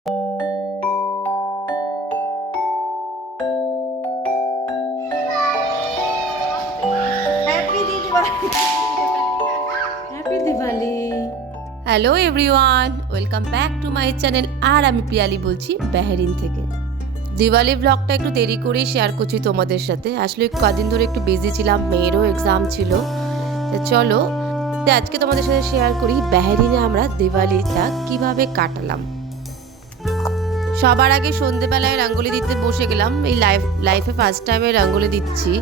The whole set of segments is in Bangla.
Happy Diwali. Hello everyone, welcome back to my channel. আর আমি পিয়ালি বলছি বাহরিন থেকে। দিওয়ালি ব্লগটা একটু দেরি করেই শেয়ার করছি তোমাদের সাথে। আসলে কদিন ধরে একটু বিজি ছিলাম, মেয়েরও এক্সাম ছিল। চলো আজকে তোমাদের সাথে শেয়ার করি বাহরিনে আমরা দিওয়ালিটা কিভাবে কাটালাম। সবার আগে সন্ধেবেলায় রঙ্গোলি দিতে বসে গেলাম। এই লাইফে ফার্স্ট টাইমে রঙ্গোলি দিচ্ছি।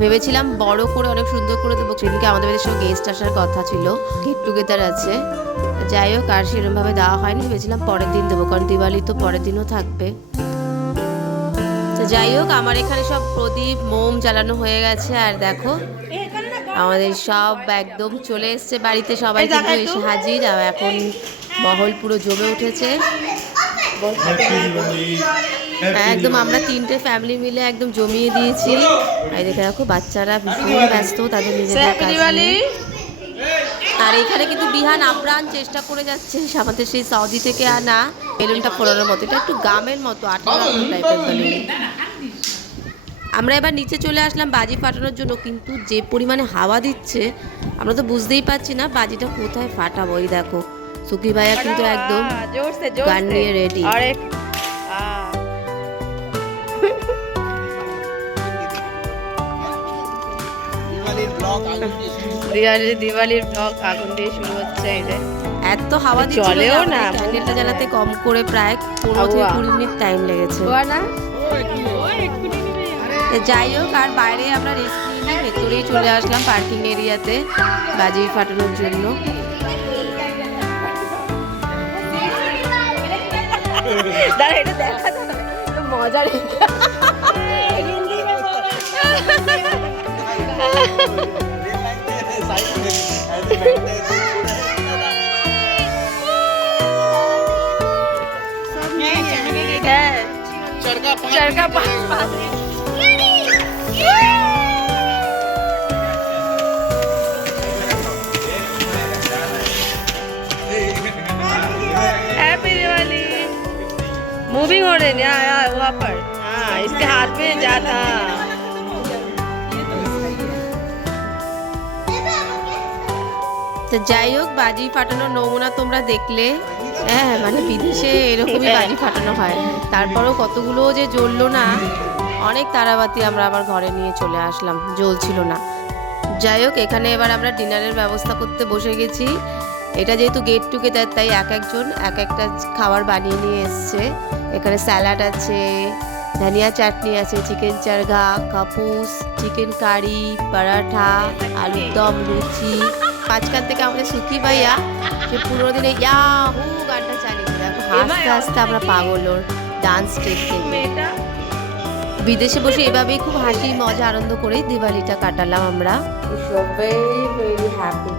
ভেবেছিলাম বড় করে অনেক সুন্দর করে দেবো। সেদিনকে আমাদের বাড়ির সঙ্গে গেস্ট আসার কথা ছিল, গেট টুগেদার আছে। যাই হোক, আর সেরকমভাবে দেওয়া হয়নি। ভেবেছিলাম পরের দিন দেবো, কারণ দিওয়ালি তো পরের দিনও থাকবে। তো যাই হোক, আমার এখানে সব প্রদীপ মোম জ্বালানো হয়ে গেছে। আর দেখো আমাদের সব একদম চলে এসছে বাড়িতে, সবাই কিন্তু এসে হাজির। আর এখন মহল পুরো জমে উঠেছে। একদম আমরা 3টে ফ্যামিলি মিলে একদম জমিয়ে দিয়েছি। আর দেখে রাখো বাচ্চারা ভীষণ ব্যস্ত তাদের নিজেদের কাজে। আর এখানে কিন্তু বিহান আপ্রাণ চেষ্টা করে যাচ্ছে আমাদের সেই সৌদি থেকে আনা বেলুনটা ফোলানোর মতো। এটা একটু গামের মতো, 18 টাইপের বেলুন। আমরা এবার নিচে চলে আসলাম বাজি ফাটানোর জন্য, কিন্তু যে পরিমাণে হাওয়া দিচ্ছে আমরা তো বুঝতেই পারছি না বাজিটা কোথায় ফাটাবো। এই দেখো সুকি ভাইয়া কিন্তু একদম গান নিয়ে রেডি। দিওয়ালির ব্লগ আগুন দিয়ে শুরু হচ্ছে। এত হাওয়া চলেও না, ক্যান্ডেলটা জ্বালাতে কম করে প্রায় 15-20 মিনিট টাইম লেগেছে। যাই হোক, আর বাইরে আমরা রিস্ক নিয়ে ভেতরেই চলে আসলাম পার্কিং এরিয়াতে বাজি ফাটানোর জন্য। এটা দেখা মজার। चरखा हैप्पी दिवाली। मूविंग हो रहे हैं वहाँ पर। हाँ, इसके हाथ में जाता। তো যাই হোক, বাজি ফাটানোর নমুনা তোমরা দেখলে। হ্যাঁ, মানে বিদেশে এরকমই বাজি ফাটানো হয়। তারপরেও কতগুলো যে জ্বললো না। অনেক তারাবাতি আমরা আবার ঘরে নিয়ে চলে আসলাম, জ্বলছিল না। যাই হোক, এখানে এবার আমরা ডিনারের ব্যবস্থা করতে বসে গেছি। এটা যেহেতু গেট টুগেদার, তাই এক একজন এক একটা খাবার বানিয়ে নিয়ে এসছে। এখানে স্যালাড আছে, ধনিয়া চাটনি আছে, চিকেন চারঘা, কাপুস, চিকেন কারি, পরাঠা, আলুর দম, লুচি। মাঝখান থেকে আমাদের সুকি ভাইয়া সে পুরো দিনে ইয়াহু গানটা চালিয়ে দেখো, হাসতে হাসতে আমরা পাগল ওর ডান্স স্টেপ থেকে। বিদেশে বসে এভাবেই খুব হাসি মজা আনন্দ করেই দিওয়ালিটা কাটালাম আমরা। Very very happy.